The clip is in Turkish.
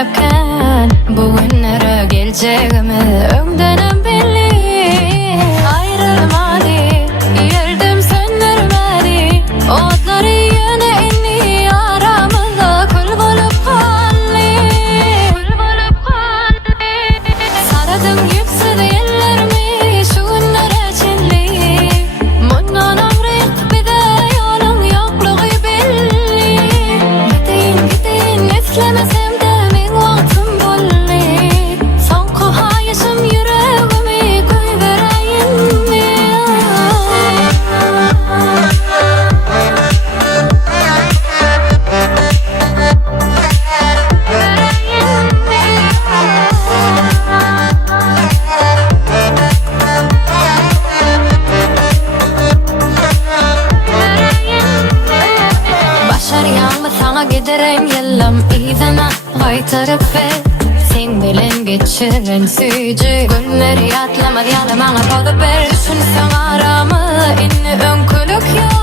sebepken bugünlere geleceğimi önden belli. Ayrılmadı, yerdim söndürmedi. Otları yine inni aramızda kul bulup kaldı. Saradın yüksede ellerimi şu günlere çilli. Bundan ağrıyık bir de yolun yokluğu belli. Gidin istemesem de ben vaktim bulli. Son kohayışım yüreğimi koy vereyim mi? Başarıyan mı sana giderem yıllam izine kaytarıp ver. Sen bilen geçiren süyücü günleri atlamaz yalamana kalıp ver. Düşünsen aramı inni önkülük yok.